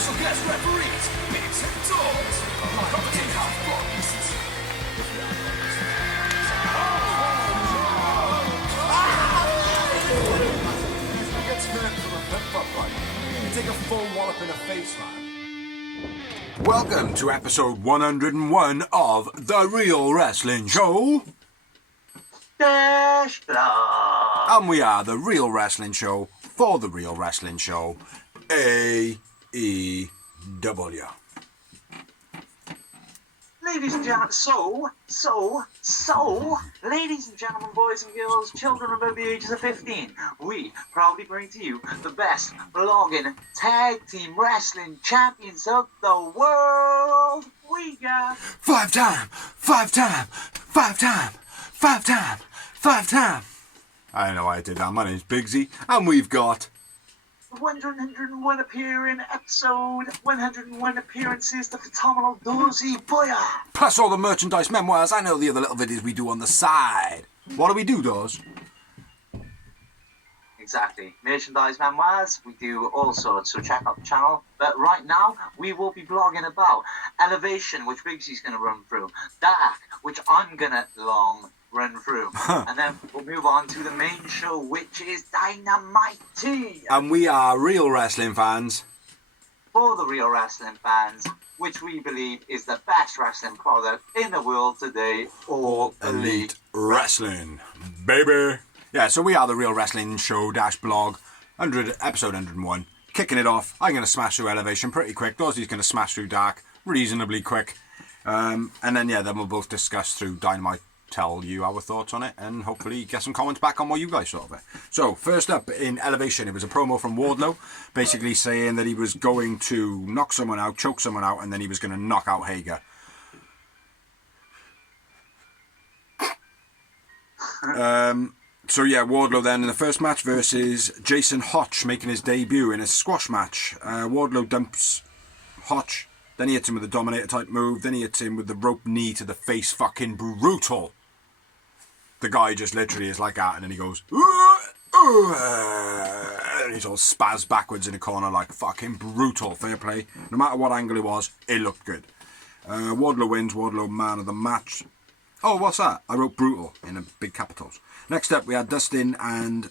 special guest referees, bigs and dogs, commentating half boxed. He gets hurt from a flip-flop fight. You take a full wallop in the face, man. Welcome to episode 101 of The Real Wrestling Show. And we are The Real Wrestling Show for The Real Wrestling Show, AEW. Ladies and gentlemen, ladies and gentlemen, boys and girls, children above the ages of 15, we proudly bring to you the best blogging tag team wrestling champions of the world. We got Five time. I don't know why I did that. My name's Bigsy, and we've got 101 episode, 101 appearances, the phenomenal Dozy Boya. plus all the merchandise memoirs. I know the other little videos we do on the side. What do we do, Doz? Exactly. Merchandise memoirs, we do all sorts, so check out the channel. But right now, we will be blogging about Elevation, which Bigsy's going to run through, Dark, which I'm going to run through, and then we'll move on to the main show, which is Dynamite. And we are real wrestling fans. For the real wrestling fans, which we believe is the best wrestling product in the world today, All Elite Wrestling, baby. Yeah, so we are the Real Wrestling Show blog, episode 101. Kicking it off. I'm going to smash through Elevation pretty quick. Dozy's going to smash through Dark reasonably quick. And then we'll both discuss through Dynamite, tell you our thoughts on it, and hopefully get some comments back on what you guys thought of it. So, first up in Elevation, it was a promo from Wardlow, basically saying that he was going to knock someone out, choke someone out, and then he was going to knock out Hager. So yeah, Wardlow then in the first match versus Jason Hotch, making his debut in a squash match. Wardlow dumps Hotch, then he hits him with a Dominator type move, then he hits him with the rope knee to the face. Fucking brutal. The guy just literally is like that, and then he goes, and he's all spaz backwards in the corner like fucking brutal. Fair play. No matter what angle it was, it looked good. Wardlow wins. Wardlow man of the match. Oh, what's that? I wrote brutal in a big capitals. Next up, we had Dustin and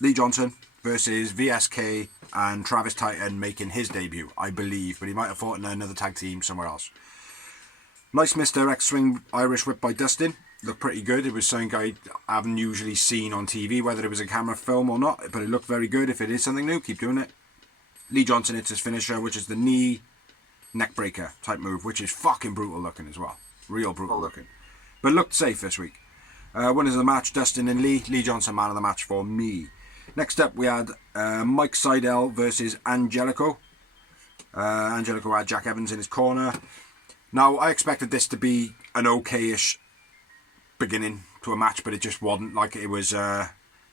Lee Johnson versus VSK and Travis Titan making his debut, I believe, but he might have fought in another tag team somewhere else. Nice Mr. X-Swing Irish Whip by Dustin. Looked pretty good. It was something I haven't usually seen on TV, whether it was a camera film or not, but it looked very good. If it is something new, keep doing it. Lee Johnson hits his finisher, which is the knee neckbreaker type move, which is fucking brutal looking as well. Real brutal looking. But looked safe this week. Winners of the match, Dustin and Lee. Lee Johnson, man of the match for me. Next up, we had Mike Seidel versus Angelico. Angelico had Jack Evans in his corner. Now, I expected this to be an okay-ish beginning to a match, but it just wasn't. Like, it was... the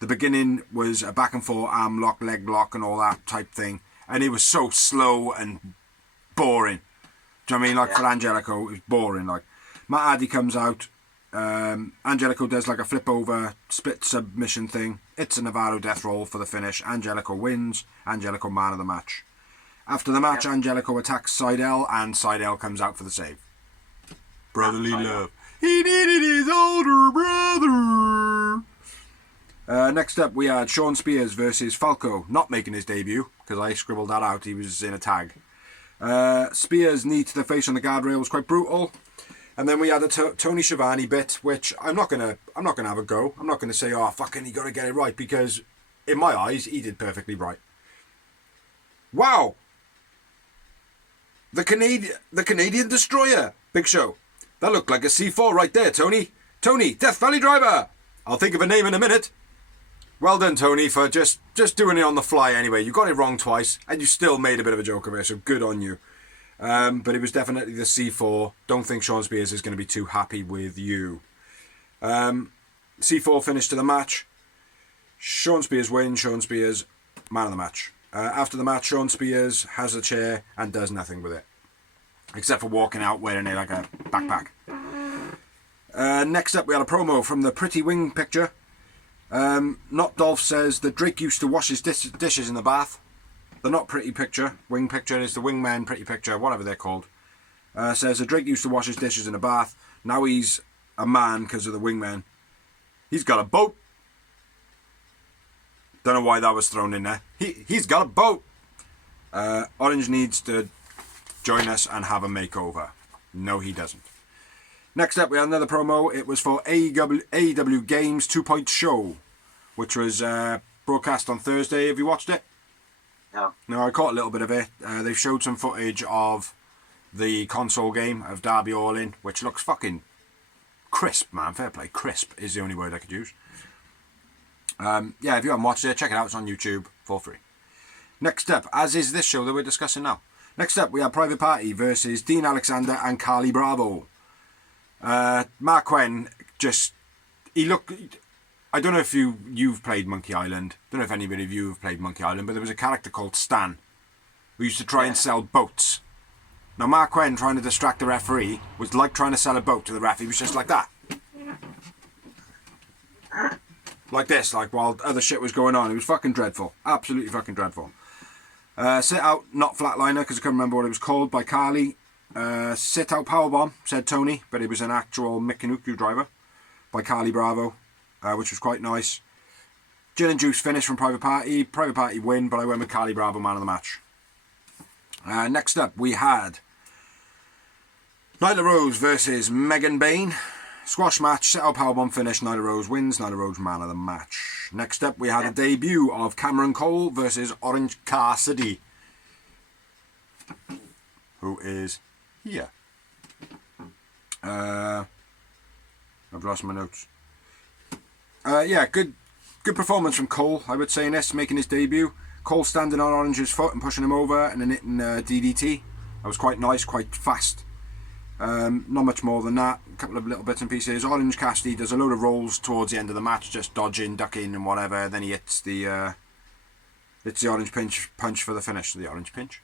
beginning was a back and forth arm lock, leg lock, and all that type thing. And it was so slow and boring. Do you know what I mean? Like, for Angelico, it was boring. Like, Matt Hardy comes out. Angelico does like a flip over split submission thing. It's a Navarro death roll for the finish. Angelico wins. Angelico man of the match. After the match, Angelico attacks Seidel, and Seidel comes out for the save. Brotherly love. He needed his older brother. Next up, we had Sean Spears versus Falco, not making his debut because I scribbled that out. He was in a tag. Spears' knee to the face on the guardrail was quite brutal. And then we had a Tony Schiavone bit, which I'm not gonna have a go. I'm not gonna say, oh fucking, he gotta get it right, because in my eyes he did perfectly right. Wow, the Canadian Destroyer, Big Show. That looked like a C4 right there, Tony. Tony, Death Valley Driver. I'll think of a name in a minute. Well done, Tony, for just doing it on the fly. Anyway, you got it wrong twice, and you still made a bit of a joke of it. So good on you. But it was definitely the C4. Don't think Sean Spears is going to be too happy with you. C4 finish to the match. Sean Spears wins. Sean Spears, man of the match. After the match, Sean Spears has a chair and does nothing with it. Except for walking out wearing it like a backpack. Next up, we had a promo from the Pretty Wing picture. Not Dolph says that Drake used to wash his dishes in the bath. the not pretty picture, wing picture, is the wingman pretty picture, whatever they're called. Says a Drake used to wash his dishes in a bath. Now he's a man because of the wingman. He's got a boat. Don't know why that was thrown in there. He's got a boat. Orange needs to join us and have a makeover. No, he doesn't. Next up, we had another promo. It was for AEW Games 2-Point Show, which was broadcast on Thursday. Have you watched it? No. No, I caught a little bit of it. They've showed some footage of the console game of Darby Allin, which looks fucking crisp, man. Fair play. Crisp is the only word I could use. Yeah, if you haven't watched it, check it out. It's on YouTube for free. Next up, as is this show that we're discussing now. Next up, we have Private Party versus Dean Alexander and Carly Bravo. Mark Quinn he looked... I don't know if you've played Monkey Island. I don't know if anybody of you have played Monkey Island, but there was a character called Stan who used to try and sell boats. Now, Mark Quinn trying to distract the referee was like trying to sell a boat to the ref. He was just like that. Like this, like while other shit was going on. It was fucking dreadful. Absolutely fucking dreadful. Sit out, not flatliner, because I couldn't remember what it was called, by Carly. Sit out powerbomb, said Tony, but it was an actual Mikinuku driver by Carly Bravo, which was quite nice. Gin and Juice finish from Private Party. Private Party win, but I went with Carly Bravo, man of the match. Next up, we had Nyla Rose versus Megan Bayne. Squash match, set out powerbomb finish, Nyla Rose wins, Nyla Rose man of the match. Next up, we had a debut of Cameron Cole versus Orange Cassidy, who is here. I've lost my notes. Yeah, good performance from Cole, I would say, in this, making his debut. Cole standing on Orange's foot and pushing him over and then hitting DDT. That was quite nice, quite fast. Not much more than that. A couple of little bits and pieces. Orange Cassidy does a load of rolls towards the end of the match, just dodging, ducking and whatever. Then he hits the orange punch for the finish. The orange pinch?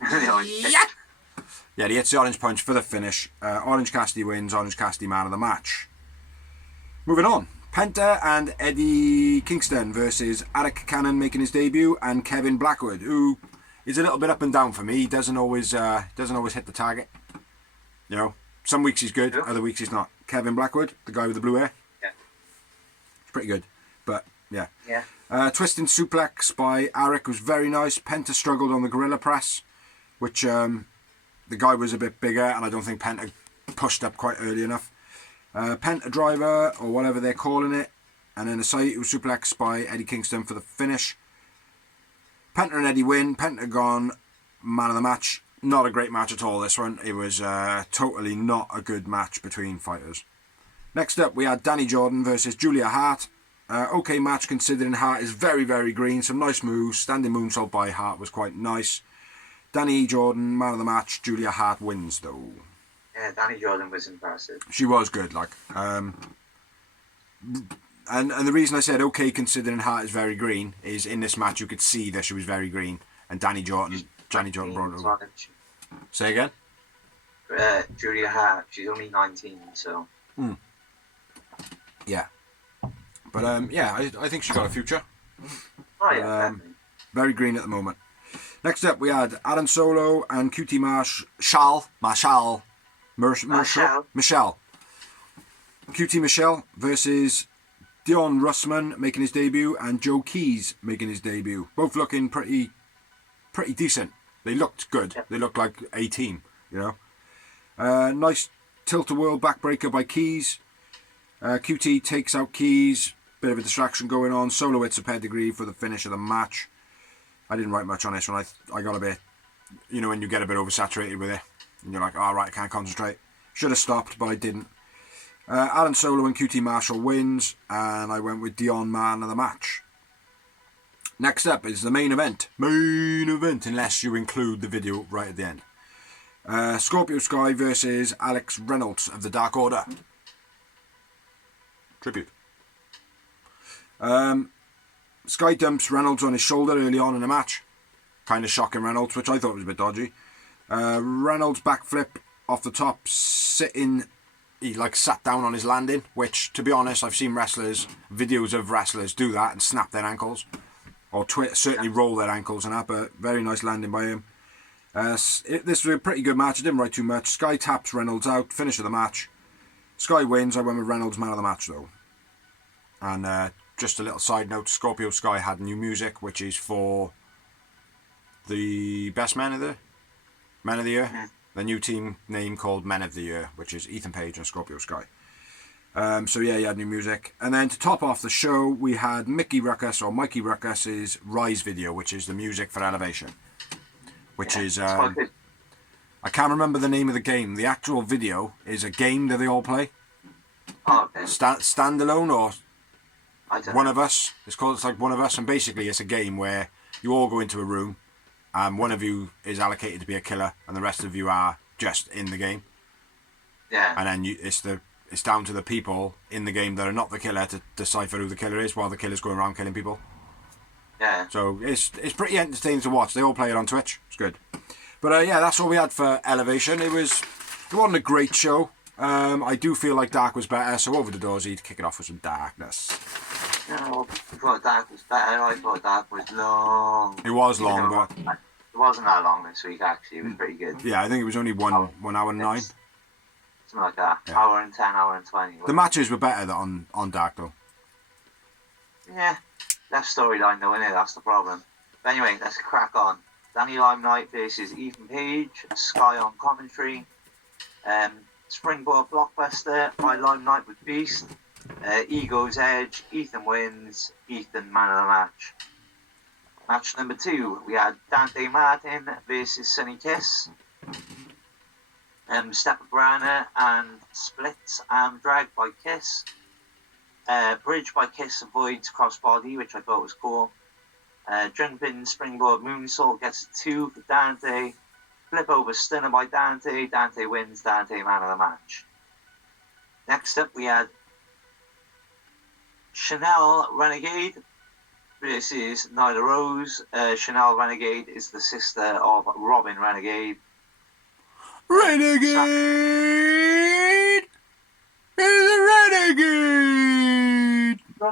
Yeah. Yeah, he hits the orange punch for the finish. Orange Cassidy wins. Orange Cassidy man of the match. Moving on. Penta and Eddie Kingston versus Eric Cannon making his debut, and Kevin Blackwood, who is a little bit up and down for me. He doesn't always hit the target. You know, some weeks he's good, other weeks he's not. Kevin Blackwood, the guy with the blue hair. Yeah. It's pretty good, but yeah. Yeah. Twisting suplex by Eric was very nice. Penta struggled on the gorilla press, which the guy was a bit bigger, and I don't think Penta pushed up quite early enough. Penta driver, or whatever they're calling it, and then a Saito suplex by Eddie Kingston for the finish. Penta and Eddie win. Pentagon man of the match. Not a great match at all, this one. It was totally not a good match between fighters. Next up, we had Danny Jordan versus Julia Hart. Okay match considering Hart is very, very green. Some nice moves. Standing moonsault by Hart was quite nice. Danny Jordan, man of the match. Julia Hart wins, though. Yeah, Danny Jordan was impressive. She was good, like. And the reason I said okay considering Hart is very green is in this match you could see that she was very green. And Danny Jordan brought it over. Say again? Julia Hart, she's only 19, so... Yeah. But, yeah, I think she's got a future. Oh, yeah, definitely. Very green at the moment. Next up, we had Aaron Solo and QT Marshall. QT Michelle versus Dion Russman making his debut and Joe Keys making his debut. Both looking pretty decent. They looked good. They looked like a team, you know. Nice tilt-a-whirl backbreaker by Keys. QT takes out Keys. Bit of a distraction going on. Solo hits a pedigree for the finish of the match. I didn't write much on this one. I got a bit, you know, when you get a bit oversaturated with it. And you're like, all right, I can't concentrate. Should have stopped, but I didn't. Aaron Solo and QT Marshall wins. And I went with Dion man of the match. Next up is the main event. Main event, unless you include the video right at the end. Scorpio Sky versus Alex Reynolds of the Dark Order. Tribute. Sky dumps Reynolds on his shoulder early on in the match. Kind of shocking Reynolds, which I thought was a bit dodgy. Reynolds backflip off the top, sitting... He like sat down on his landing, which, to be honest, I've seen videos of wrestlers do that and snap their ankles. or certainly roll their ankles and that, but very nice landing by him. This was a pretty good match. I didn't write too much. Sky taps Reynolds out, finish of the match. Sky wins. I went with Reynolds man of the match though. And just a little side note, Scorpio Sky had new music, which is for the best men of the year. The new team name called Men of the Year, which is Ethan Page and Scorpio Sky. So yeah, he had new music. And then to top off the show, we had Mikey Ruckus's Rise video, which is the music for Elevation. Which is, I can't remember the name of the game. The actual video is a game that they all play. Oh, okay. Standalone or One know. of Us. It's like One of Us, and basically it's a game where you all go into a room, and one of you is allocated to be a killer, and the rest of you are just in the game. Yeah. And then it's down to the people in the game that are not the killer to decipher who the killer is, while the killer's going around killing people. Yeah. So it's pretty entertaining to watch. They all play it on Twitch. It's good. But yeah, that's all we had for Elevation. It wasn't a great show. I do feel like Dark was better, so over the doors he'd kick it off with some darkness. No, I thought Dark was better. I thought Dark was long. It was long, but it wasn't that long this week. Actually, it was pretty good. Yeah, I think it was only 1 hour and 9. Something like that. Yeah. Hour and 10, hour and 20. The matches were better on Dark though. Yeah, left storyline though, innit? That's the problem. But anyway, let's crack on. Danny Limelight versus Ethan Page. Sky on commentary. Springboard Blockbuster. My Limelight with Beast. Ego's Edge. Ethan wins. Ethan man of the match. Match number 2, we had Dante Martin versus Sonny Kiss. Step Brana and splits arm drag by Kiss. Bridge by Kiss avoids crossbody, which I thought was cool. Jumping springboard moonsault gets a 2 for Dante. Flip over stunner by Dante. Dante wins. Dante man of the match. Next up we had Chanel Renegade versus Nyla Rose. Chanel Renegade is the sister of Robin Renegade. Renegade is a renegade. A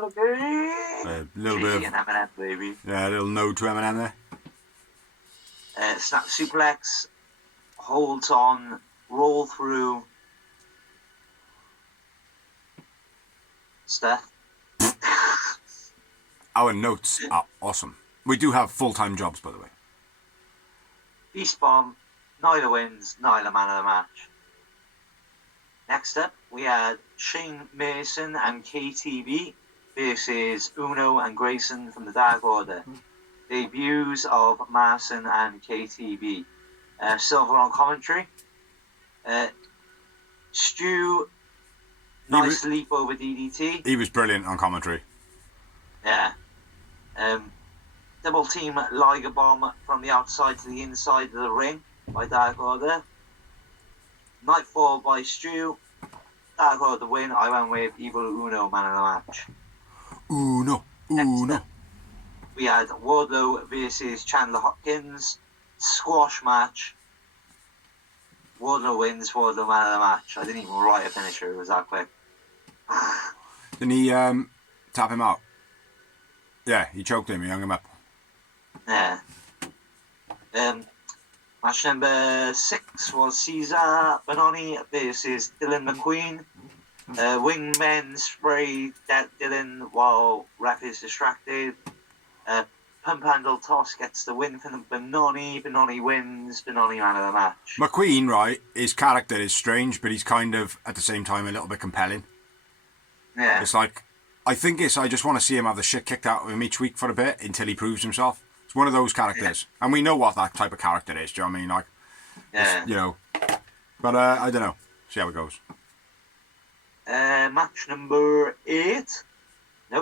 little bit of Eminem, baby. Yeah, a little nod to Eminem there. Snap suplex, holds on, roll through. Steph. Our notes are awesome. We do have full-time jobs, by the way. Beast Bomb. Nyla wins. Nyla man of the match. Next up, we had Shane Mason and KTB versus Uno and Grayson from the Dark Order. Debuts of Mason and KTB. Silver on commentary. Stu, nice leap over DDT. He was brilliant on commentary. Yeah. Double team Liger Bomb from the outside to the inside of the ring by Dark Order. Nightfall by Stu. Dark Order win. I went with Evil Uno man of the match. Uno. Next, we had Wardlow versus Chandler Hopkins. Squash match. Wardlow wins. Wardlow man of the match. I didn't even write a finisher. It was that quick. Didn't he tap him out? Yeah, he choked him. He hung him up. Yeah. Match number 6 was Cesar Bononi versus Dylan McQueen. Wingmen spray Dylan while ref is distracted. Pump handle toss gets the win for the Bononi. Bononi wins. Bononi man of the match. McQueen, right, his character is strange, but he's kind of, at the same time, a little bit compelling. Yeah. It's like, I just want to see him have the shit kicked out of him each week for a bit until he proves himself. It's one of those characters. Yeah. And we know what that type of character is, do you know what I mean? Like, yeah. You know. But I don't know. See how it goes. Match number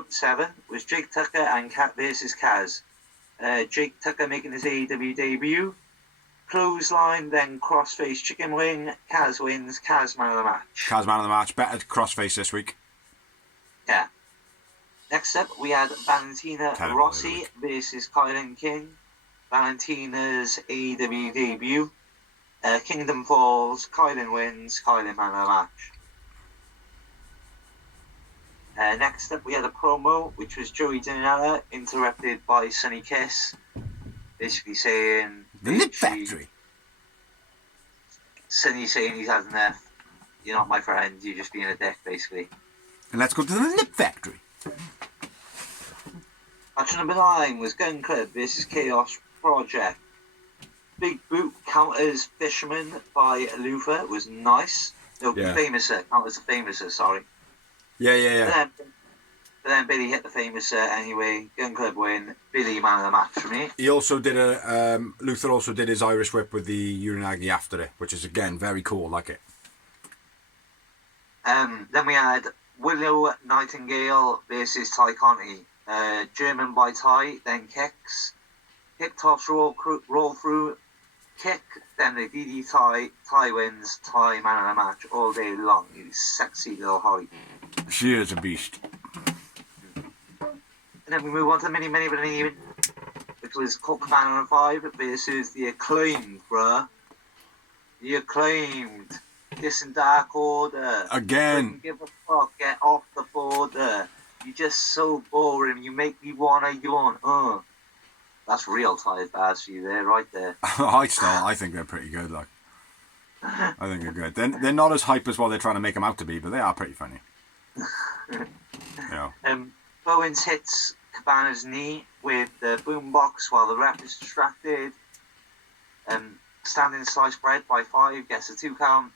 7 was Jake Tucker and Cat versus Kaz. Jake Tucker making his AEW debut. Clothesline, then crossface chicken wing. Kaz wins. Kaz man of the match. Kaz man of the match. Better crossface this week. Yeah. Next up, we had Valentina Rossi versus Kylan King. Valentina's AEW debut. Kingdom Falls. Kylan wins. Kylan man of the Next up, we had a promo, which was Joey Janela interrupted by Sonny Kiss, basically saying... The Lip Factory. Sonny saying he's had enough. You're not my friend, you're just being a dick, basically. And let's go to the Lip Factory. Match number 9 was Gun Club versus Chaos Project. Big Boot counters Fisherman by Luther. It was nice. No, Yeah. Famouser. Counters the Famouser, sorry. Yeah. But then Billy hit the Famouser anyway. Gun Club win. Billy man of the match for me. He also did Luther also did his Irish whip with the Uranagi after it, which is again very cool, like it. Then we had Willow Nightingale versus Ty Conti. German by Ty, then kicks. Kick toss roll through. Kick, then the DD Ty wins. Ty man of the match all day long. He's sexy little Holly. She is a beast. And then we move on to the mini but even, which was Colt Cabana 5 versus the Acclaimed, bruh. The Acclaimed. This in Dark Order. Again. Don't give a fuck. Get off the border. You're just so boring. You make me wanna yawn. That's real tired bars for you there, right there. I think they're pretty good, like. I think they're good. They're not as hype as what they're trying to make them out to be, but they are pretty funny. Yeah. Bowens hits Cabana's knee with the boombox while the ref is distracted. Standing sliced bread by 5 gets a 2 count.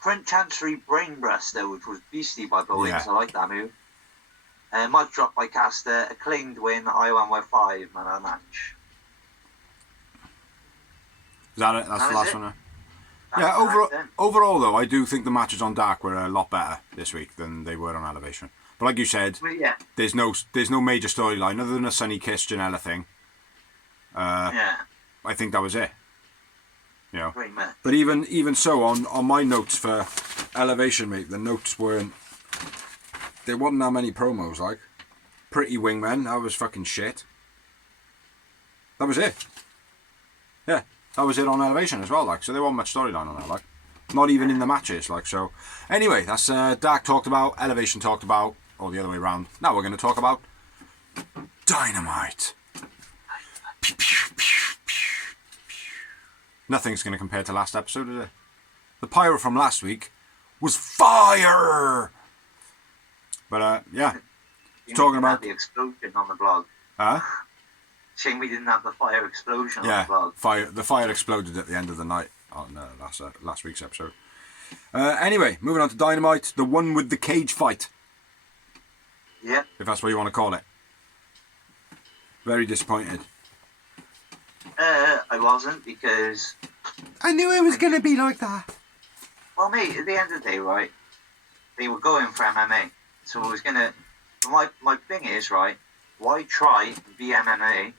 Front Chancery Brainbuster, which was beastly by Bowens. Yeah. I like that move. Mic drop by Caster. Acclaimed win. I won by 5 man of the match. Is that it? That's That the is last it. one now? Yeah, overall though, I do think the matches on Dark were a lot better this week than they were on Elevation. But like you said, Well, yeah. there's no major storyline other than a Sunny Kiss Janela thing. Yeah. I think that was it. You know. Pretty much. But even so, on my notes for Elevation, mate, the notes weren't. There wasn't that many promos, like. Pretty Wingmen, that was fucking shit. That was it. Yeah, that was it on Elevation as well, like. So there wasn't much storyline on that, like. Not even in the matches, like. So, anyway, that's Dark talked about, Elevation talked about, or the other way around. Now we're going to talk about Dynamite. Pew, pew, pew, pew, pew. Nothing's going to compare to last episode, is it? The pyro from last week was fire! But, yeah. Talking about the explosion on the blog. Huh? Shame we didn't have the fire explosion on the Yeah, blog. the fire exploded at the end of the night on last week's episode. Anyway, moving on to Dynamite, the one with the cage fight, Yep. if that's what you want to call it. Very disappointed. I wasn't because, I knew it was going to be like that. well, mate, at the end of the day, right, they were going for MMA. So it was going to, my thing is, right, why try the MMA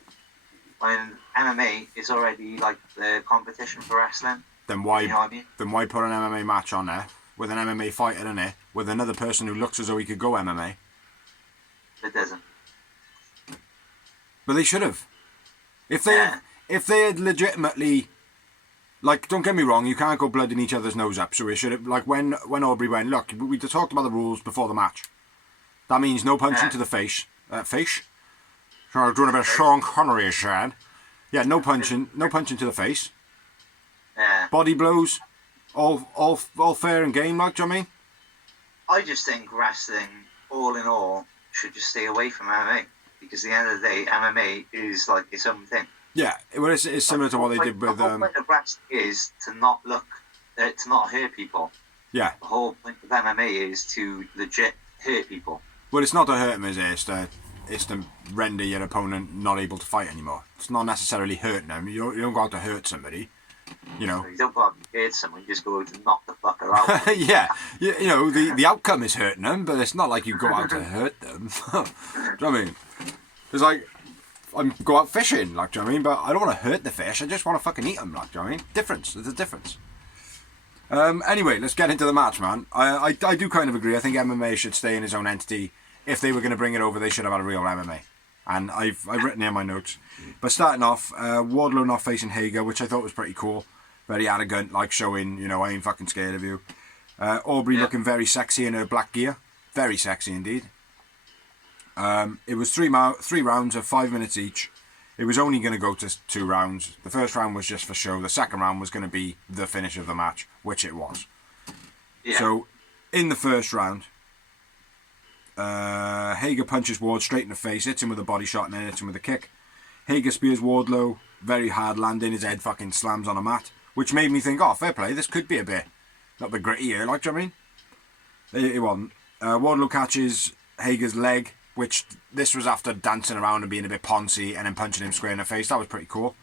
when MMA is already like the competition for wrestling? Then why? You know what I mean? Then why put an MMA match on there with an MMA fighter in it with another person who looks as though he could go MMA? It doesn't. But they should have. If they had legitimately, like, don't get me wrong, you can't go blooding each other's nose up. So we should have, like, when Aubrey went, look, we talked about the rules before the match. That means no punching to the face. Face. So I was doing a bit of Sean Connery, Shad. Yeah, no punching to the face. Yeah. Body blows, all fair and game, like, do you know what I mean? I just think wrestling, all in all, should just stay away from MMA. Because at the end of the day, MMA is like its own thing. Yeah, well, it's similar to what they did with. The whole point of wrestling is to not hurt people. Yeah. The whole point of MMA is to legit hurt people. Well, it's not to hurt them, is it? It's to render your opponent not able to fight anymore. It's not necessarily hurting them. You don't go out to hurt somebody. You know. So you don't go out and hurt someone, you just go out to knock the fucker out. Yeah. You know, the outcome is hurting them, but it's not like you go out to hurt them. Do you know what I mean? It's like, I go out fishing, like, do you know what I mean? But I don't want to hurt the fish, I just want to fucking eat them, like, do you know what I mean? There's a difference. Anyway, let's get into the match, man. I do kind of agree. I think MMA should stay in its own entity. If they were going to bring it over, they should have had a real MMA. And I've written here my notes. But starting off, Wardlow not facing Hager, which I thought was pretty cool. Very arrogant, like showing, you know, I ain't fucking scared of you. Aubrey looking very sexy in her black gear. Very sexy indeed. It was three rounds of 5 minutes each. It was only going to go to 2 rounds. The first round was just for show. The second round was going to be the finish of the match, which it was. Yeah. So, in the first round, Hager punches Ward straight in the face, hits him with a body shot and then hits him with a kick. Hager spears Wardlow, very hard landing, his head fucking slams on a mat, which made me think, oh, fair play, this could be a bit, not a bit gritty here, like, do you know what I mean? It wasn't. Wardlow catches Hager's leg, which this was after dancing around and being a bit poncy and then punching him square in the face. That was pretty cool.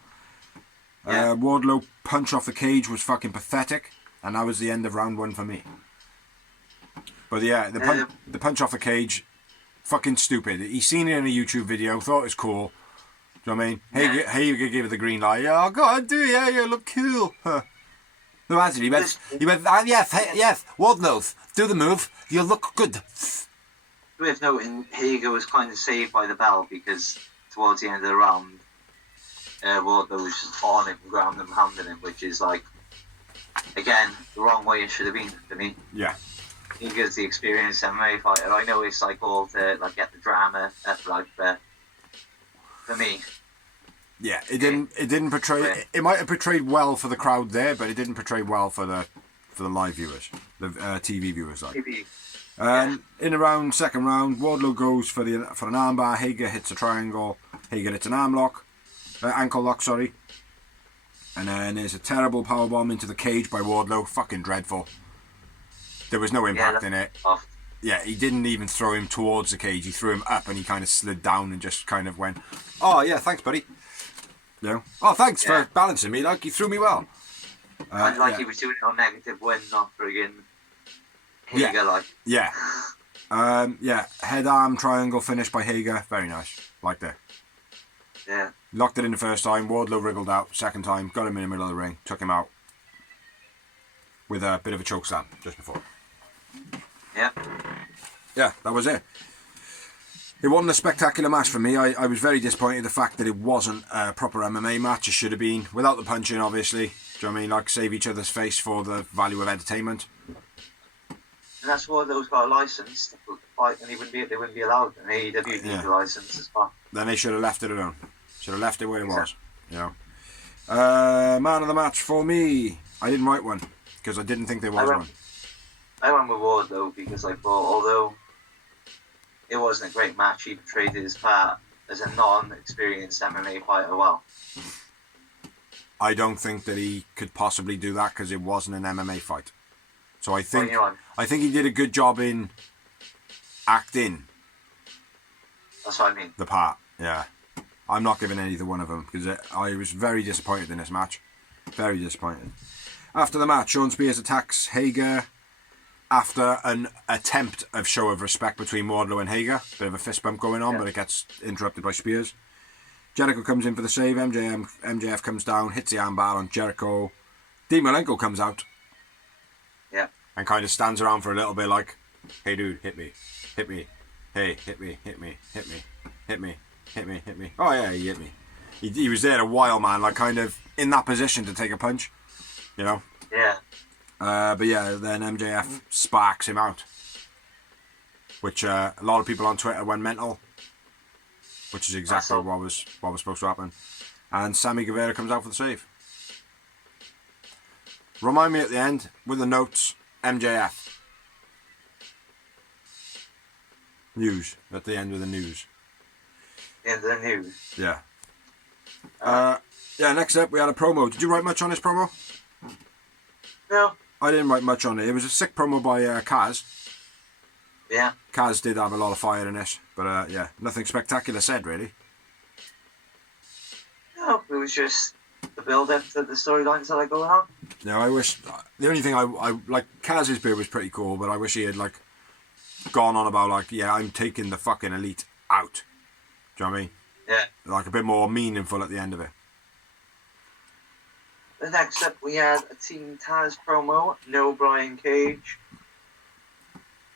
Yeah. Wardlow punch off the cage was fucking pathetic, and that was the end of round 1 for me. But yeah, the punch off the cage, fucking stupid. He's seen it in a YouTube video, thought it was cool. Do you know what I mean? Hager gave it the green light. Oh, go on, do it, yeah, you look cool. Huh. No, actually, he went, yes, Wardlow, do the move, you look good. Worth noting, Hager was kind of saved by the bell because towards the end of the round, Wardlow was just on him, ground him, handing him, which is like, again, the wrong way it should have been for me. Yeah. Hager's the experienced MMA fighter. I know it's like all to like get the drama, like, but for me, yeah, it didn't portray. It might have portrayed well for the crowd there, but it didn't portray well for the live viewers, the TV viewers. Like. In the second round, Wardlow goes for an armbar. Hager hits a triangle. Hager hits an ankle lock, sorry. And then there's a terrible powerbomb into the cage by Wardlow. Fucking dreadful. There was no impact in it. Off. Yeah, he didn't even throw him towards the cage. He threw him up and he kind of slid down and just kind of went, oh yeah, thanks buddy. You know? Oh, thanks for balancing me. Like, you threw me well. He was doing it on negative win, not friggin' Hager, like. Yeah. Head arm triangle finish by Hager. Very nice. Like that. Yeah. Locked it in the first time. Wardlow wriggled out. Second time, got him in the middle of the ring. Took him out. With a bit of a choke slam just before. Yeah. Yeah, that was it. It wasn't a spectacular match for me. I was very disappointed in the fact that it wasn't a proper MMA match. It should have been. Without the punching, obviously. Do you know what I mean? Like, save each other's face for the value of entertainment. And that's why those got a license to fight, and they wouldn't be allowed. And AEW needs a license as well. Then they should have left it alone. Should have left it where it was. You know. Man of the match for me. I didn't write one because I didn't think there was one. I went with Ward though because I thought, although it wasn't a great match, he portrayed his part as a non-experienced MMA fighter well. I don't think that he could possibly do that because it wasn't an MMA fight. So I think he did a good job in acting. That's what I mean. The part, yeah. I'm not giving either one of them because I was very disappointed in this match. Very disappointed. After the match, Sean Spears attacks Hager after an attempt of show of respect between Wardlow and Hager. Bit of a fist bump going on, but it gets interrupted by Spears. Jericho comes in for the save. MJF comes down, hits the armbar on Jericho. Dean Malenko comes out. Yeah. And kind of stands around for a little bit like, hey dude, hit me. Hit me. Hey, hit me. Hit me. Hit me. Hit me. Hit me. Hit me. Oh yeah, he hit me. He was there a while, man, like kind of in that position to take a punch. You know? Yeah. But yeah, then MJF sparks him out. Which a lot of people on Twitter went mental. Which is exactly what was supposed to happen. And Sammy Guevara comes out for the save. Remind me at the end, with the notes, MJF. News. At the end with the news. Yeah, the news. Yeah. Next up we had a promo. Did you write much on this promo? No. I didn't write much on it. It was a sick promo by Kaz. Yeah. Kaz did have a lot of fire in this. But nothing spectacular said really. No, it was just the build-up to the storylines that are going on. No, I wish... The only thing I like, Kaz's bit was pretty cool, but I wish he had, like, gone on about, like, yeah, I'm taking the fucking elite out. Do you know what I mean? Yeah. Like, a bit more meaningful at the end of it. The next up, we had a Team Taz promo. No Brian Cage.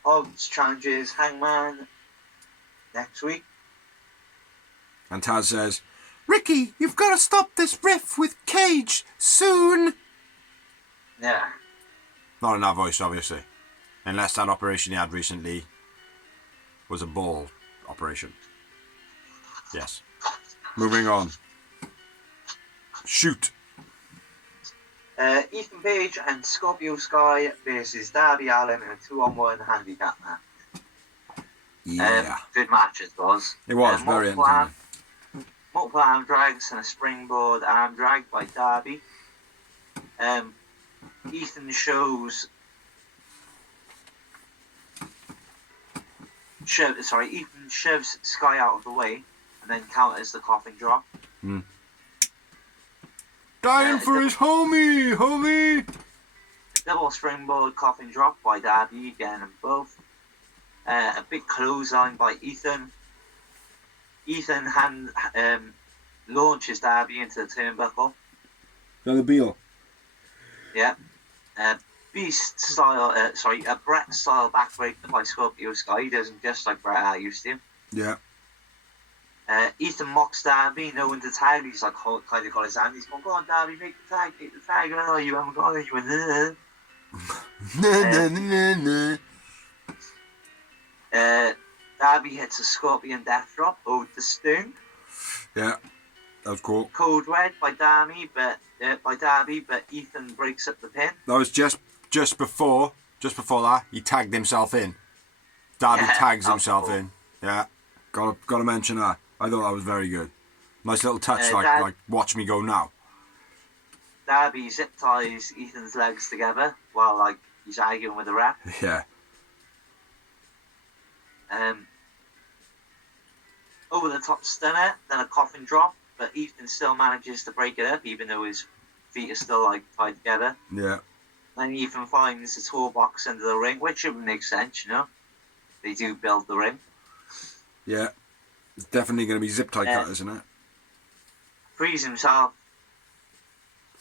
Hobbs challenges Hangman next week. And Taz says, Ricky, you've got to stop this riff with Cage soon. Yeah. Not in that voice, obviously. Unless that operation he had recently was a ball operation. Yes. Moving on. Shoot. Ethan Page and Scorpio Sky versus Darby Allin in a 2-on-1 handicap match. Yeah. Good match it was. It was very entertaining. Multiple arm drags and a springboard arm drag by Darby. Ethan shoves Sky out of the way and then counters the coffin drop. Dying for his homie! Double springboard coffin drop by Darby, getting them both. A big clothesline by Ethan. Ethan launches Darby into the turnbuckle. Another Beal. Yeah. Beast style, a Bret style backbreaker by Scorpio Sky. He doesn't just like Bret used to. Yeah. Ethan mocks Darby, knowing the tag. He's like, kind of got his hand. He's going, go on, Darby, make the tag. Oh, you haven't got it. You went, Darby hits a Scorpion death drop. Ode the Sting. Yeah, that was cool. Code Red by Darby, but Ethan breaks up the pin. That was just before that he tagged himself in. Darby tags himself in. Yeah, gotta mention that. I thought that was very good. Nice little touch, like watch me go now. Darby zip ties Ethan's legs together while like he's arguing with the ref. Yeah. Over the top stunner, then a coffin drop, but Ethan still manages to break it up even though his feet are still like tied together. Yeah. Then Ethan finds the toolbox under the ring, which would make sense, you know. They do build the ring. Yeah. It's definitely going to be zip tie cut, isn't it? Frees himself,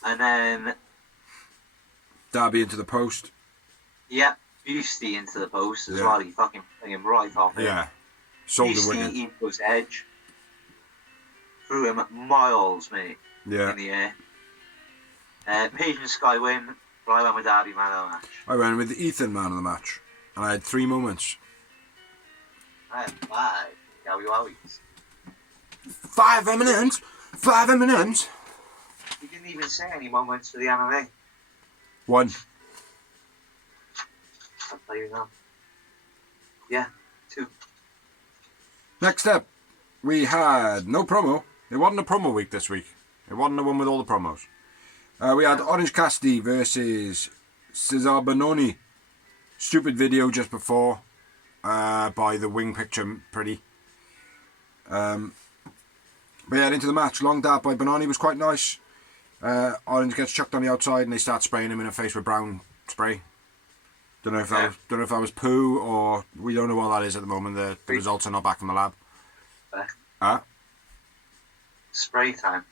and then Darby into the post. Yeah, Beastie into the post as well. He fucking put him right off it. Yeah. Shoulder Beastie wicket. equals edge. Threw him miles, mate. Yeah. In the air. Page and Sky win. But I went with Darby man of the match. I went with Ethan man of the match. And I had 3 moments. I had 5. Yowies. 5 M&Ms? 5 M&Ms? You didn't even say any moments for the MMA. 1. I'll tell you now. Yeah, 2. Next up, we had no promo. It wasn't a promo week this week. It wasn't the one with all the promos. We had Orange Cassidy versus Cesar Bononi. Stupid video just before by the wing picture, pretty. But yeah, into the match. Long dart by Bononi was quite nice. Orange gets chucked on the outside and they start spraying him in the face with brown spray. Don't know if that was poo or we don't know what that is at the moment. The results are not back from the lab. Spray time.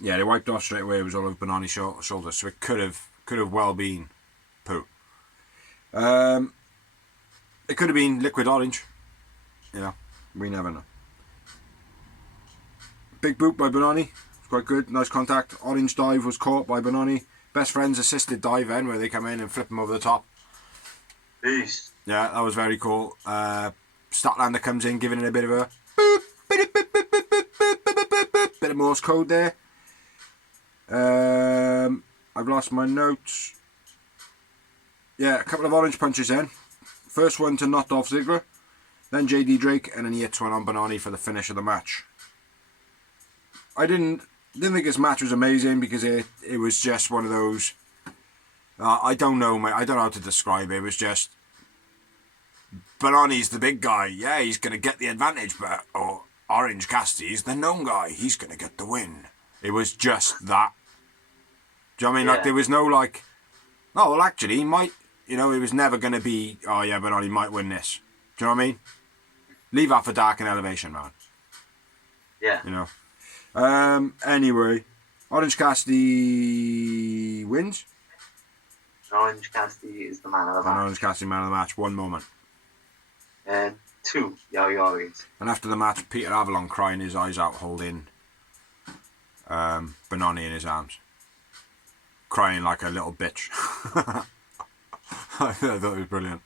Yeah, they wiped off straight away. It was all over Bonani's shoulders, so it could have well been poo. It could have been liquid orange. You know, we never know. Big boot by Bonani. It's quite good. Nice contact. Orange dive was caught by Bonani. Best friends assisted dive in where they come in and flip him over the top. Peace. Yeah, that was very cool. Statlander comes in, giving it a bit of a boop, bit of Morse code there. I've lost my notes. Yeah, a couple of orange punches in. First one to knock off Ziggler, then JD Drake, and then he hits one on Bonani for the finish of the match. I didn't think his match was amazing because it was just one of those. I don't know, mate. I don't know how to describe it. It was just Bonani's the big guy. Yeah, he's gonna get the advantage, but Orange Cassidy's the known guy. He's gonna get the win. It was just that. Do you know what I mean? Yeah. Like there was no like. Oh well, actually, he might. You know, it was never gonna be. Oh yeah, Bonani might win this. Do you know what I mean? Leave that for Dark and Elevation, man. Yeah. You know. Anyway, Orange Cassidy wins. Orange Cassidy is the man of the And match. Orange Cassidy man of the match. 1 moment. 2. Yowies. And after the match, Peter Avalon crying his eyes out, holding Bonani in his arms, crying like a little bitch. I thought it was brilliant.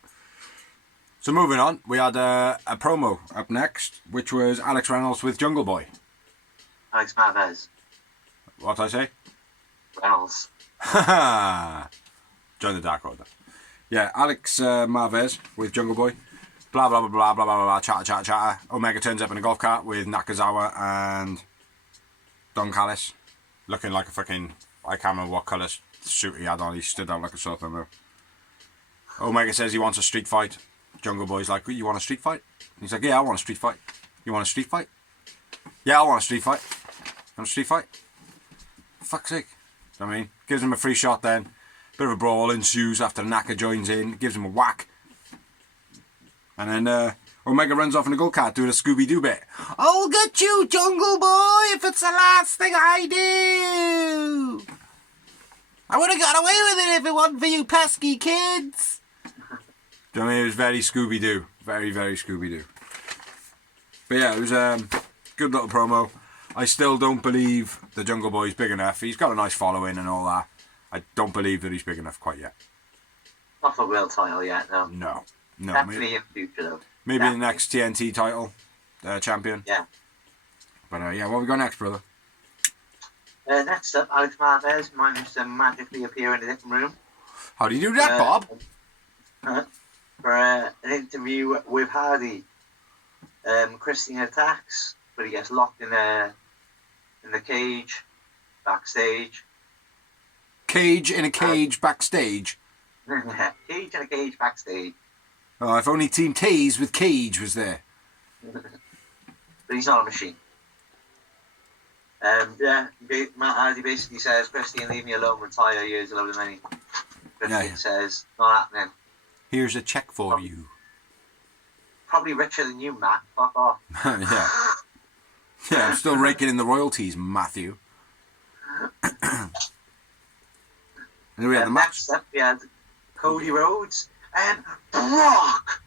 So moving on, we had a promo up next, which was Alex Reynolds with Jungle Boy. Alex Marvez. What did I say? Reynolds. Join the Dark Order. Yeah, Alex Marvez with Jungle Boy. Blah, blah, blah, blah, blah, blah, blah, chatter, chatter, chatter. Omega turns up in a golf cart with Nakazawa and Don Callis. Looking like a fucking... I can't remember what colour suit he had on. He stood out like a sore thumb. Omega says he wants a street fight. Jungle Boy's like, you want a street fight? He's like, yeah, I want a street fight. You want a street fight? Yeah, I want a street fight. Want a street fight? For fuck's sake. I mean, gives him a free shot then. Bit of a brawl ensues after Naka joins in. Gives him a whack. And then Omega runs off in a go-kart doing a Scooby-Doo bit. I'll get you, Jungle Boy, if it's the last thing I do. I would have got away with it if it wasn't for you pesky kids. Do you know what I mean? It was very Scooby-Doo. Very, very Scooby-Doo. But yeah, it was a good little promo. I still don't believe the Jungle Boy's big enough. He's got a nice following and all that. I don't believe that he's big enough quite yet. Not for a real title yet, though. No. Definitely in future, though. Maybe the next TNT title champion. Yeah. But yeah, what we got next, brother? Next up, Alex Marvez managed to magically appear in a different room. How do you do that, Bob? For an interview with Hardy. Christian attacks, but he gets locked in the cage, backstage. Cage in a cage backstage? Cage in a cage backstage. Oh, if only Team Tase with Cage was there. But he's not a machine. Yeah, Matt Hardy basically says, Christian, leave me alone, retire, here's a load of money. Christian says, not happening. Here's a check for you. Probably richer than you, Matt. Fuck off. Yeah. Yeah, I'm still raking in the royalties, Matthew. And then we had the match. Next up, we had Cody Rhodes and Brock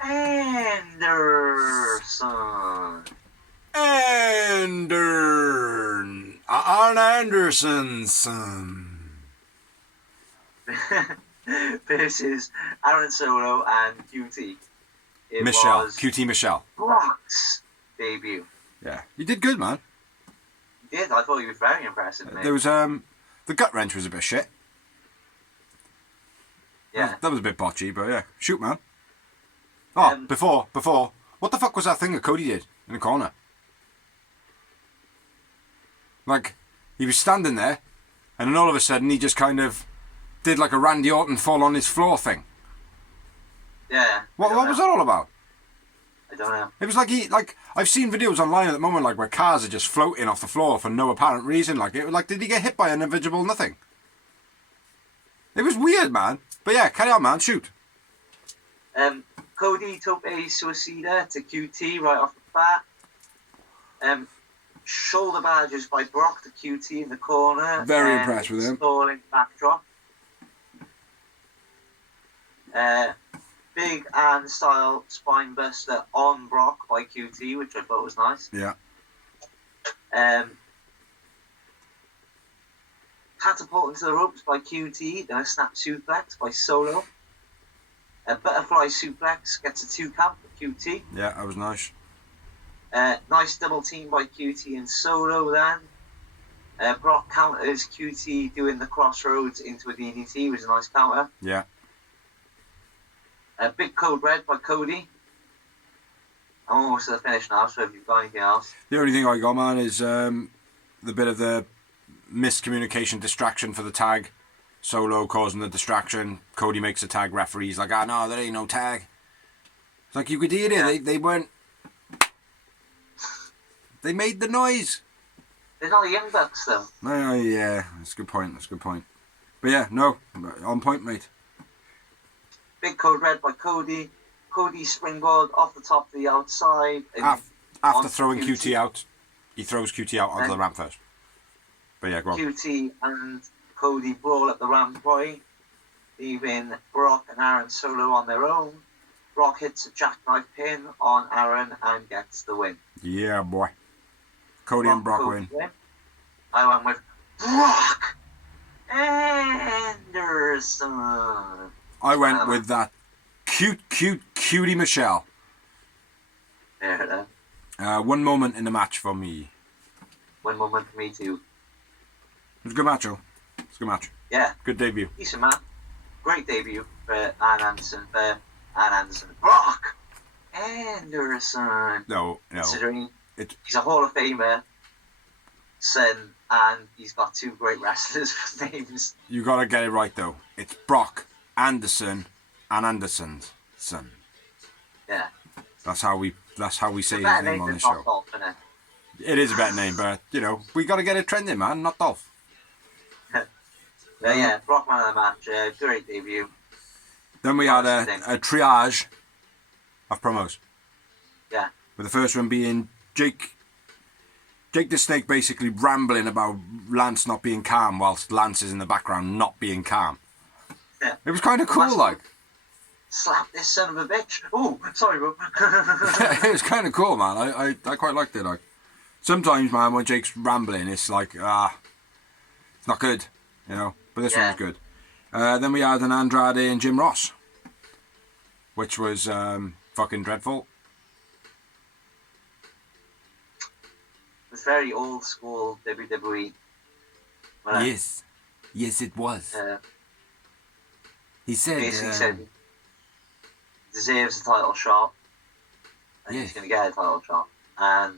Anderson. Arn Anderson's son. Versus Aaron Solo and QT. QT Michelle. Brock's debut. Yeah, you did good, man. You did. I thought you was very impressive, mate. There was the gut wrench was a bit shit. Yeah, that was a bit botchy, but yeah, shoot, man. Oh, before, what the fuck was that thing that Cody did in the corner? Like, he was standing there, and then all of a sudden he just kind of did like a Randy Orton fall on his floor thing. Yeah. What was that all about? I don't know. It was like I've seen videos online at the moment like where cars are just floating off the floor for no apparent reason. Like did he get hit by an invisible nothing? It was weird, man. But yeah, carry on, man. Shoot. Cody took a suicida to QT right off the bat. Shoulder badges by Brock to QT in the corner. Very impressed with him. Stalling backdrop. Big and style spine buster on Brock by QT, which I thought was nice. Yeah. Catapult into the ropes by QT, then a snap suplex by Solo. A butterfly suplex gets a 2 count for QT. Yeah, that was nice. Nice double team by QT and Solo then. Brock counters QT doing the crossroads into a DDT, which was a nice counter. Yeah. Big code red by Cody. I'm almost to the finish now, so if you've got anything else. The only thing I got, man, is the bit of the miscommunication distraction for the tag. Solo causing the distraction. Cody makes a tag referee. He's like, no, there ain't no tag. It's like, you could hear it. Yeah. They weren't... They made the noise. They're not the Young Bucks, though. Oh, yeah. That's a good point. But yeah, no. On point, mate. Big code red by Cody. Cody springboard off the top of the outside. After throwing QT out, he throws QT out onto the ramp first. But yeah, go on. QT and Cody brawl at the ramp point, leaving Brock and Aaron Solo on their own. Brock hits a jackknife pin on Aaron and gets the win. Yeah, boy. Cody and Brock win. I went with Brock Anderson. I went with that cutie Michelle. There, One moment in the match for me. one moment for me too. It was a good match, though. It's a good match. Yeah. Good debut. Decent man. Great debut for Ann Anderson. Brock Anderson. No. Considering he's a Hall of Famer, son, and he's got two great wrestlers for names. You gotta get it right, though. It's Brock Anderson and Anderson's son. Yeah. That's how we say his name on the Top show. Dolph, isn't it? It is a better name, but we gotta get it trending, man. Not Dolph. Yeah, Brock man of the match. Great debut. Then we had a triage of promos. Yeah. With the first one being Jake the Snake basically rambling about Lance not being calm whilst Lance is in the background not being calm. Yeah. It was kind of cool, like. Slap this son of a bitch. Oh, sorry, bro. It was kind of cool, man. I quite liked it. Like, sometimes, man, when Jake's rambling, it's like, it's not good, But this one was good. Then we had an Andrade and Jim Ross, which was fucking dreadful. It was very old school WWE. Yes, it was. He said, basically said deserves a title shot, and he's going to get a title shot. And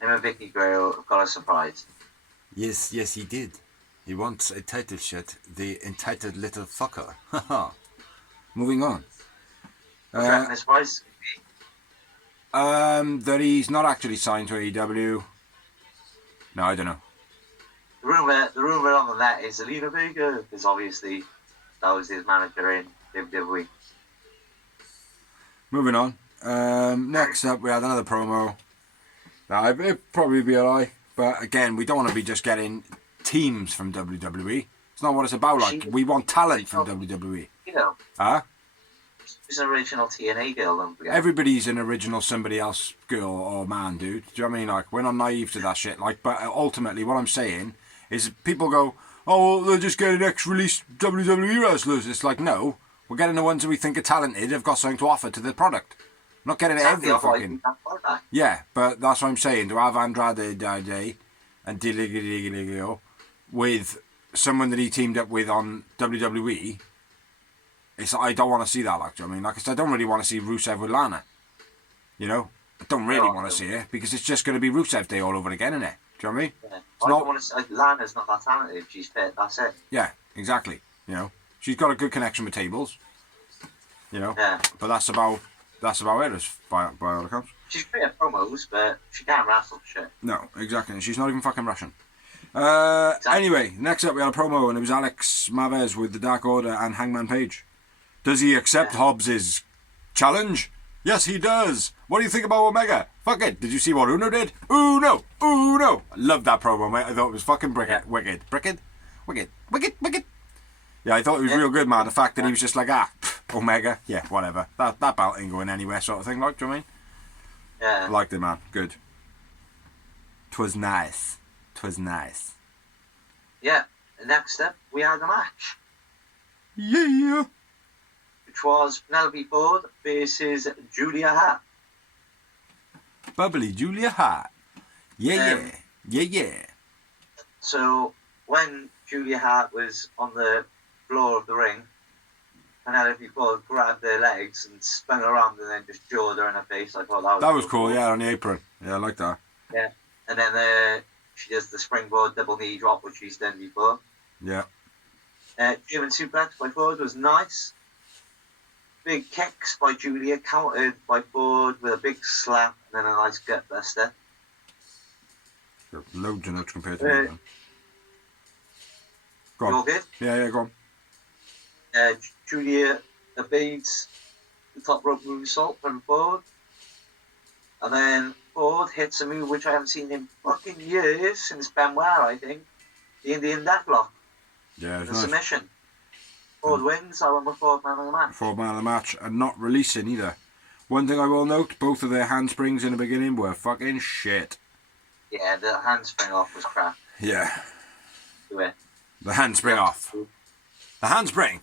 him and Vicky Guerrero have got a surprise. Yes, he did. He wants a title shot, the entitled little fucker. Haha. Moving on. The surprise? That he's not actually signed to AEW. No, I don't know. The rumor on the net is Zelina Vega, because obviously that was his manager in WWE. Moving on. Next up, we had another promo. Now, it'd probably be alright, but again, we don't want to be just getting teams from WWE. It's not what it's about. Like, we want talent from WWE. Huh? She's an original TNA girl, don't forget. Everybody's an original somebody else girl or man, dude. Do you know what I mean? Like, we're not naive to that shit. Like, but ultimately, what I'm saying is people go, oh, well, they're just getting ex-released WWE wrestlers. It's like, no. We're getting the ones that we think are talented, have got something to offer to the product. We're not getting every fucking... Yeah, but that's what I'm saying. To have Andrade and Dilligo with someone that he teamed up with on WWE, I don't want to see that. Like, do you know what I mean? Like I said, I don't really want to see Rusev with Lana. I don't really want to see it because it's just going to be Rusev Day all over again, isn't it? Do you know what I mean? Yeah. I don't want to see, Lana's not that talented. She's fit. That's it. Yeah, exactly. She's got a good connection with tables. Yeah. But that's about it, by all accounts. She's great at promos, but she can't wrestle for shit. No, exactly. She's not even fucking Russian. Exactly. Anyway, next up we had a promo, and it was Alex Maves with the Dark Order and Hangman Page. Does he accept Hobbs's challenge? Yes, he does. What do you think about Omega? Fuck it. Did you see what Uno did? Uno! I loved that promo, mate. I thought it was fucking wicked. Yeah, I thought it was real good, man. The fact that he was just like, Omega, yeah, whatever. That belt ain't going anywhere, sort of thing. Like, do you know what I mean? Yeah. Liked it, man. Good. 'Twas nice. Yeah. Next up, we had a match, Yeah. which was Penelope Ford versus Julia Hart. Bubbly Julia Hart. Yeah. So when Julia Hart was on the floor of the ring, Penelope Ford grabbed her legs and spun her around and then just jawed her in her face. I thought That was cool, yeah, on the apron. Yeah, I like that. Yeah. And then she does the springboard double knee drop, which she's done before. Yeah. German suplex by Ford was nice. Big kicks by Julia, countered by Ford with a big slap and then a nice gut buster. Loads of notes compared to me, man. Go You all on. good? Yeah, go on. Julia evades the top rope moonsault from Ford. And then Ford hits a move which I haven't seen in fucking years, since Benoit, I think. The Indian Deathlock. Yeah, it's The nice. submission. Ford wins. I won with Ford man of the match. 4 man of the match and not releasing either. One thing I will note, both of their handsprings in the beginning were fucking shit. Yeah, the handspring off was crap. Yeah. Do it. The handspring off. The handspring.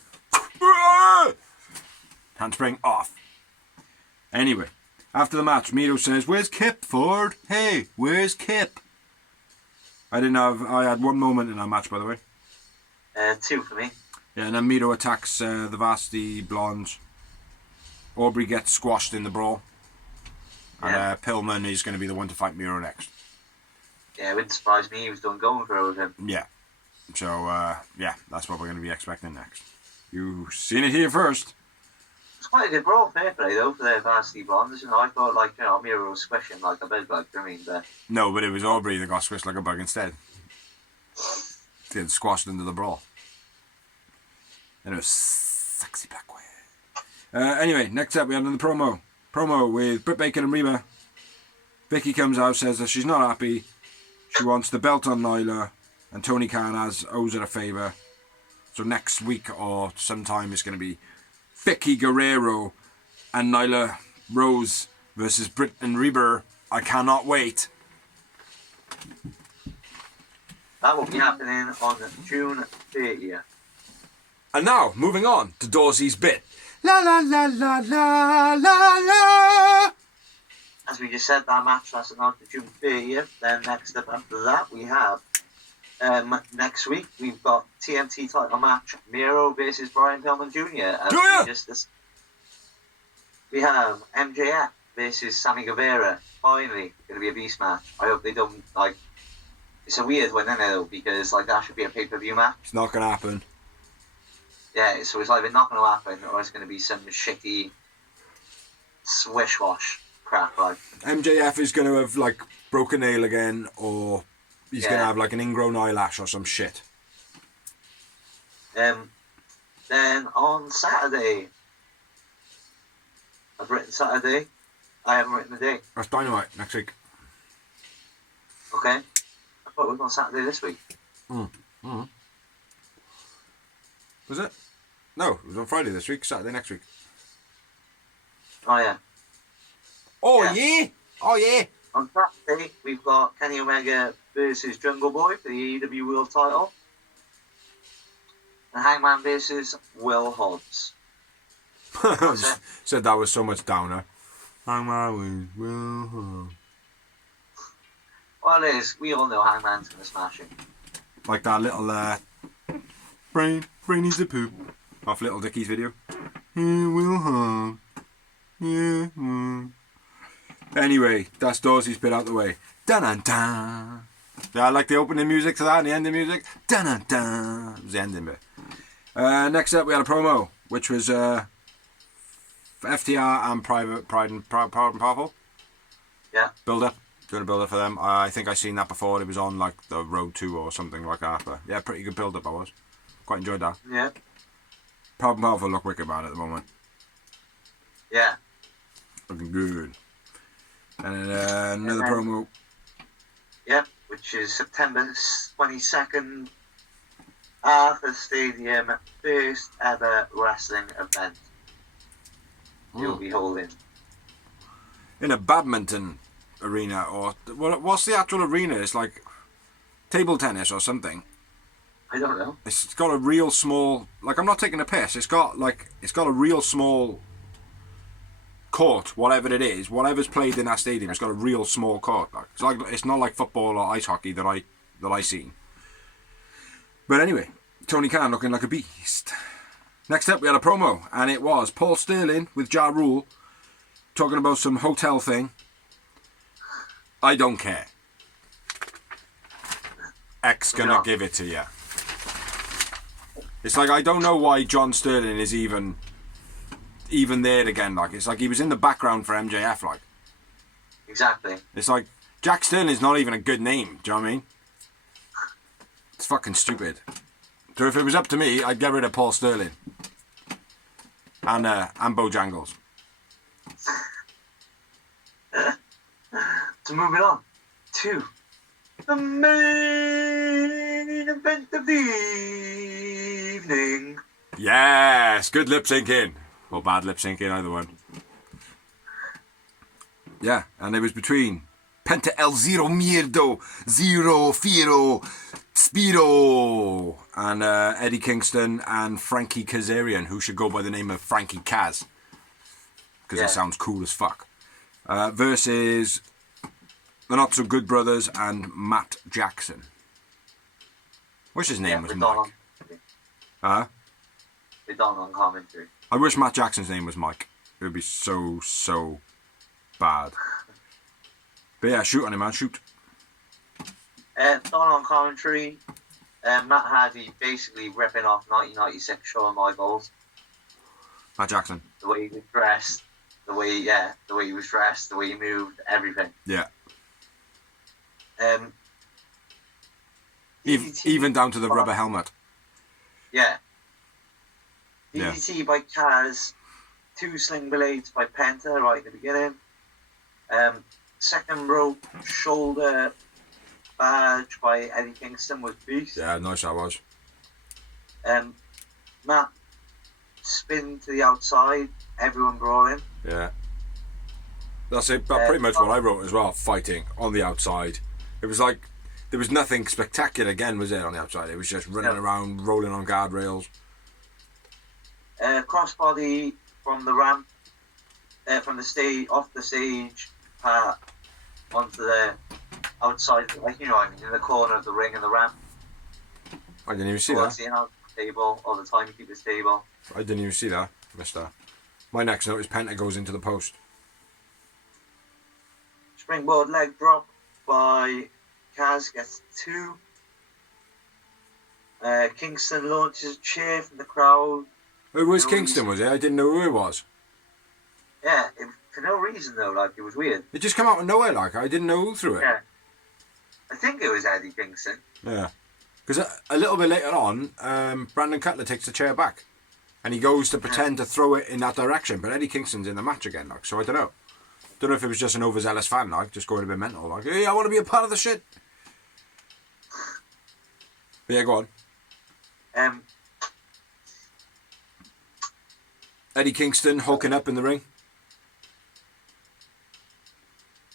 Handspring off. Anyway, after the match, Miro says, "Where's Kip, Ford? Hey, where's Kip?" I had one moment in that match, by the way. 2 for me. Yeah, and then Miro attacks the Varsity Blondes. Aubrey gets squashed in the brawl. And Pillman is going to be the one to fight Miro next. Yeah, it wouldn't surprise me. He was done going for it with him. Yeah. So, that's what we're going to be expecting next. You've seen it here first. It's quite a good brawl, fair play, though, for their Varsity Blondes. I thought, Miro was squishing like a bug, but... No, but it was Aubrey that got squished like a bug instead. They had squashed into the brawl. And it was sexy black way. Anyway, next up we had another promo. Promo with Britt Baker and Reba. Vicky comes out, says that she's not happy. She wants the belt on Nyla. And Tony Khan owes her a favour. So next week or sometime it's going to be Vicky Guerrero and Nyla Rose versus Britt and Reba. I cannot wait. That will be happening on June 30th. And now, moving on to Dawsey's bit. La la la la la la la. As we just said, that match lasted on to June 30th. Then next up after that, we have next week we've got TNT title match Miro versus Brian Pillman Jr. We have MJF versus Sammy Guevara. Finally, going to be a beast match. I hope they don't It's a weird one, isn't it? Though, because that should be a pay-per-view match. It's not going to happen. Yeah, so it's either not going to happen or it's going to be some shitty swish-wash crap. MJF is going to have broken nail again, or he's going to have an ingrown eyelash or some shit. Then on Saturday, I've written Saturday. I haven't written the date. That's Dynamite next week. Okay. I thought it was on Saturday this week. Was it? No, it was on Friday this week, Saturday next week. Oh, yeah. Oh, yeah? Oh, yeah. On Saturday, we've got Kenny Omega versus Jungle Boy for the AEW World title. And Hangman versus Will Hobbs. Said that was so much downer. Hangman with Will Hobbs. Well, it is. We all know Hangman's going to smash him. Like that little... Brain needs to poop. Off Little Dickie's video. Will Hobbs. Yeah. Anyway, that's Dawsey's bit out the way. Dun-dun-dun. Yeah, I like the opening music to that and the ending music. Dun-dun-dun. It was the ending bit. Next up, we had a promo, which was FTR and Pride and Powerful. Yeah. Build up. Doing a build up for them. I think I seen that before. It was on the Road 2 or something like that. But yeah, pretty good build up I was. Quite enjoyed that. Yeah. Proud and Powerful look wicked man at the moment. Yeah. Looking good. And another promo. Yep, which is September 22nd. Arthur Stadium, first ever wrestling event. You'll be holding. In a badminton arena, or what's the actual arena? It's like table tennis or something. I don't know. It's got a real small, I'm not taking a piss. It's got a real small court, whatever it is, whatever's played in that stadium. It's got a real small court. It's not like football or ice hockey that I seen. But anyway, Tony Khan looking like a beast. Next up, we had a promo, and it was Paul Sterling with Ja Rule talking about some hotel thing. I don't care. X gonna give it to you. It's I don't know why John Sterling is even there again. It's like he was in the background for MJF. Exactly. It's like Jack Sterling's not even a good name. Do you know what I mean? It's fucking stupid. So if it was up to me, I'd get rid of Paul Sterling and Bojangles. So moving on to the main event of the evening. Yes, good lip syncing. Or bad lip syncing, either one. Yeah, and it was between Penta El Zero Miedo, Zero Fiero, Speedo and Eddie Kingston and Frankie Kazarian, who should go by the name of Frankie Kaz because it sounds cool as fuck. Versus the Not So Good Brothers and Matt Jackson. Wish his name was Mike. Huh? They don't on commentary. I wish Matt Jackson's name was Mike. It would be so bad. But yeah, shoot on him, man, shoot. Don on commentary, Matt Hardy basically ripping off 1996 Shawn Michaels. Matt Jackson. The way he was dressed, the way he was dressed, the way he moved, everything. Yeah. Even down to the rubber helmet. Yeah. DDT by Kaz, 2 sling blades by Penta right in the beginning. Second rope shoulder badge by Eddie Kingston was beast. Yeah, nice that was. Matt spin to the outside, everyone brawling. Yeah. That's it. That's pretty much what I wrote as well. Fighting on the outside. It was like there was nothing spectacular again, was it, on the outside? It was just running around, rolling on guardrails. Crossbody from the ramp, from the stage, off the stage, onto the outside, like, you know what I mean, in the corner of the ring and the ramp. I didn't even see that. Table all the time to keep it stable. I didn't even see that, mister. My next note is Penta goes into the post. Springboard leg drop by Kaz, gets 2. Kingston launches a cheer from the crowd. Who was Kingston, was it? I didn't know who it was. Yeah, for no reason though, like, it was weird. It just came out of nowhere, like, I didn't know who threw it. Yeah. I think it was Eddie Kingston. Yeah. Because a little bit later on, Brandon Cutler takes the chair back. And he goes to pretend to throw it in that direction. But Eddie Kingston's in the match again, like, so I don't know. Don't know if it was just an overzealous fan, like, just going a bit mental, like, hey, I want to be a part of the shit. But yeah, go on. Eddie Kingston hulking up in the ring.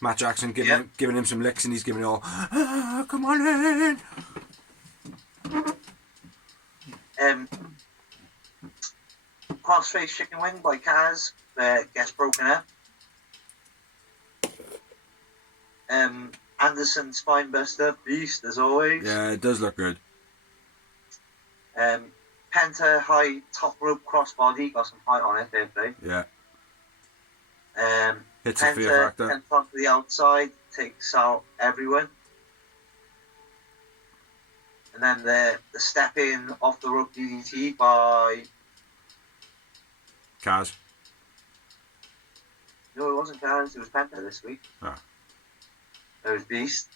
Matt Jackson giving him some licks, and he's giving it all, come on in. Crossface chicken wing by Kaz, gets broken up. Anderson spinebuster, beast as always. Yeah, it does look good. Penta high top rope crossbody, got some height on it, fair play. Yeah. Hits Penta, a fear factor. Penta to the outside, takes out everyone. And then the step in off the rope DDT by Kaz. No, it wasn't Kaz, it was Penta this week. Oh. It was Beast.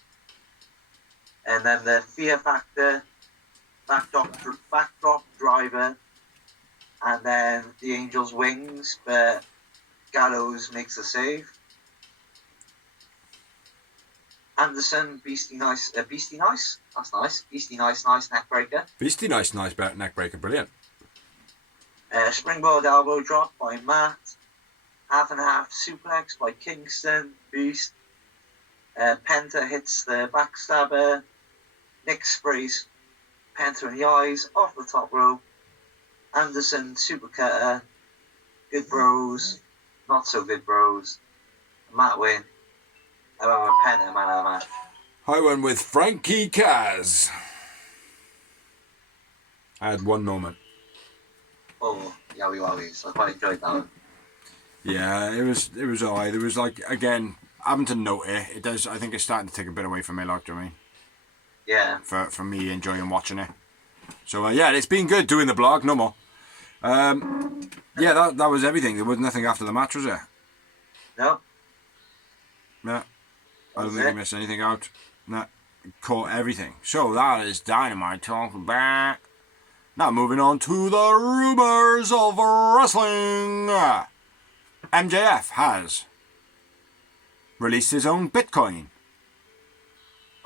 And then the fear factor, backdrop driver, and then the Angel's wings, but Gallows makes the save. Anderson, Beastie nice, that's nice. Beastie nice neck breaker. Beastie nice neck breaker, brilliant. Springboard elbow drop by Matt. Half and half suplex by Kingston, Beast. Penta hits the backstabber. Nick sprays Penta in the eyes, off the top rope. Anderson, super cutter. Good bros, not so good bros. Matt win. I went with Penta, man of the match. I went with Frankie Kaz. I had one moment. Oh, yowie wowies. I quite enjoyed that one. Yeah, it was alright. There was, like, again, having to note it does, I think it's starting to take a bit away from me, like, do you know what I mean? Yeah. For me enjoying watching it. So, yeah, it's been good doing the blog, no more. Yeah, that was everything. There was nothing after the match, was there? No. Yeah. I don't think I missed anything out. No. Caught everything. So, that is Dynamite talk back. Now, moving on to the rumours of wrestling. MJF has released his own Bitcoin.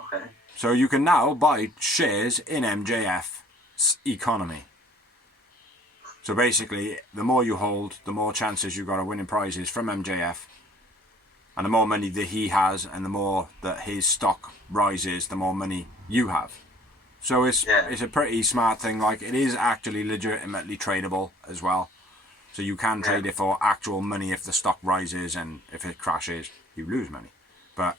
Okay. So you can now buy shares in MJF's economy. So basically, the more you hold, the more chances you've got of winning prizes from MJF. And the more money that he has and the more that his stock rises, the more money you have. So it's a pretty smart thing. Like, it is actually legitimately tradable as well. So you can trade it for actual money if the stock rises, and if it crashes, you lose money. But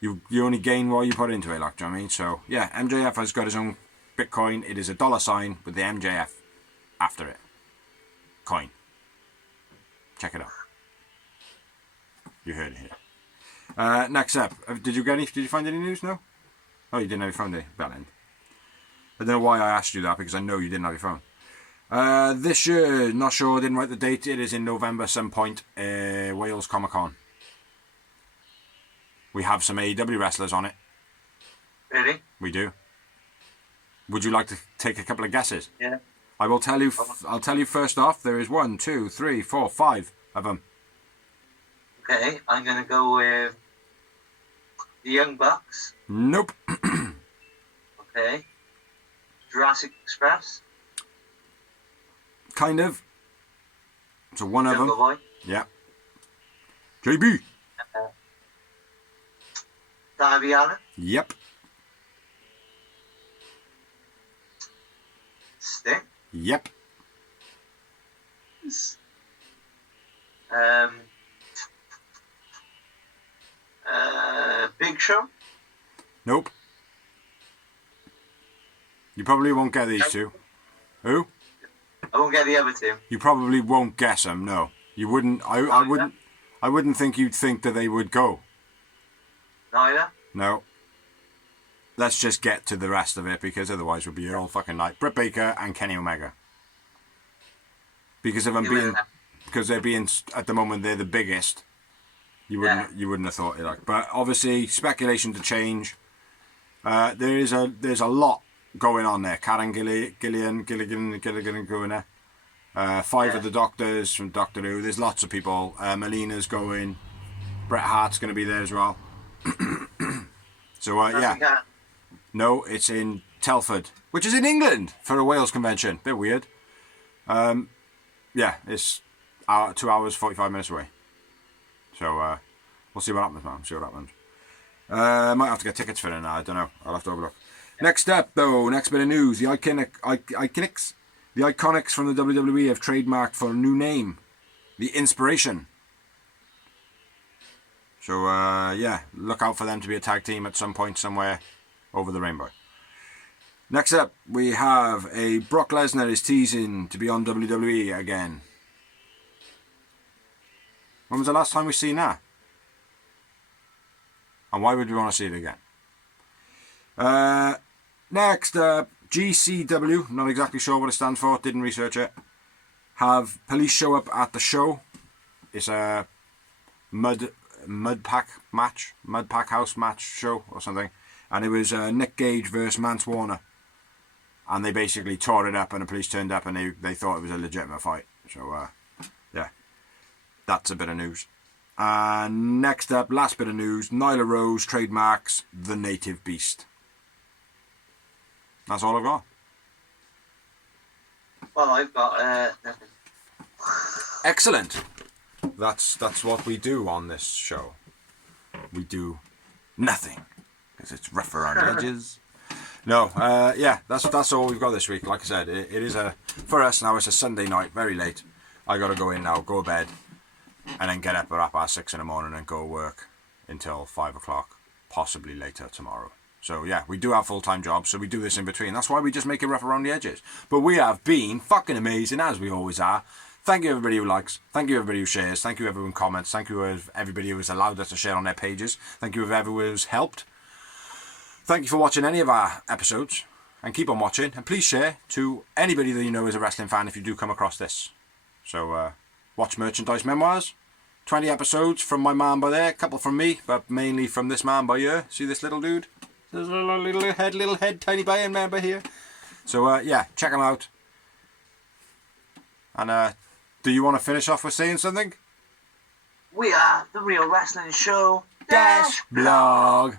you only gain what you put into it, like, do you know what I mean? So yeah, MJF has got his own Bitcoin. It is a $sign with the MJF after it. Coin. Check it out. You heard it here. Next up, did you find any news? No? Oh, you didn't have your phone, did you? Bell end. I don't know why I asked you that, because I know you didn't have your phone. This year, not sure, didn't write the date. It is in November some point. Wales Comic Con. We have some AEW wrestlers on it. Really? We do. Would you like to take a couple of guesses? Yeah. I will tell you. I'll tell you first off. There is 1, 2, 3, 4, 5 of them. Okay, I'm gonna go with the Young Bucks. Nope. Okay. Jurassic Express. Kind of. So one of them. Jungle Boy. Yeah. JB. Darby Allin. Yep. Sting. Yep. Big Show. Nope. You probably won't get these two. Who? I won't get the other two. You probably won't guess them. No, you wouldn't. I wouldn't. I wouldn't think you'd think that they would go. Neither. No. Let's just get to the rest of it, because otherwise we'll be here all fucking night. Britt Baker and Kenny Omega. Because of them being, because they're being at the moment they're the biggest. You wouldn't have thought it, like. But obviously speculation to change. There's a lot going on there. Karen Gilligan going there. 5 of the doctors from Doctor Who. There's lots of people. Melina's going. Bret Hart's going to be there as well. So yeah. No, it's in Telford, which is in England for a Wales convention. Bit weird. Yeah, it's 2 hours 45 minutes away. So we'll see what happens, man. See what happens. Might have to get tickets for it now. I don't know. I'll have to have a look. Next up, though, next bit of news. The Iconics from the WWE have trademarked for a new name. The Inspiration. So, yeah, look out for them to be a tag team at some point somewhere over the rainbow. Next up, we have a Brock Lesnar is teasing to be on WWE again. When was the last time we seen that? And why would we want to see it again? Next up, GCW, not exactly sure what it stands for, didn't research it. Have police show up at the show. It's a mud pack house match show or something. And it was Nick Gage versus Mance Warner. And they basically tore it up, and the police turned up, and they thought it was a legitimate fight. So, yeah, that's a bit of news. And next up, last bit of news, Nyla Rose trademarks the Native Beast. That's all I've got. Well, I've got nothing. Excellent. That's what we do on this show. We do nothing, because it's rough around the edges. No, yeah, that's all we've got this week. Like I said, it is for us now. It's a Sunday night, very late. I got to go in now, go to bed, and then get up at 6:30 in the morning and go work until 5 o'clock, possibly later tomorrow. So yeah, we do have full-time jobs, so we do this in between. That's why we just make it rough around the edges. But we have been fucking amazing, as we always are. Thank you everybody who likes. Thank you everybody who shares. Thank you everyone who comments. Thank you everybody who has allowed us to share on their pages. Thank you everyone who's helped. Thank you for watching any of our episodes, and keep on watching, and please share to anybody that you know is a wrestling fan if you do come across this. So watch Merchandise Memoirs, 20 episodes from my man by there, a couple from me, but mainly from this man by here. See this little dude? There's a little head, tiny by man by here. So yeah, check him out. And do you want to finish off with saying something? We are the Real Wrestling Show Dash Blog.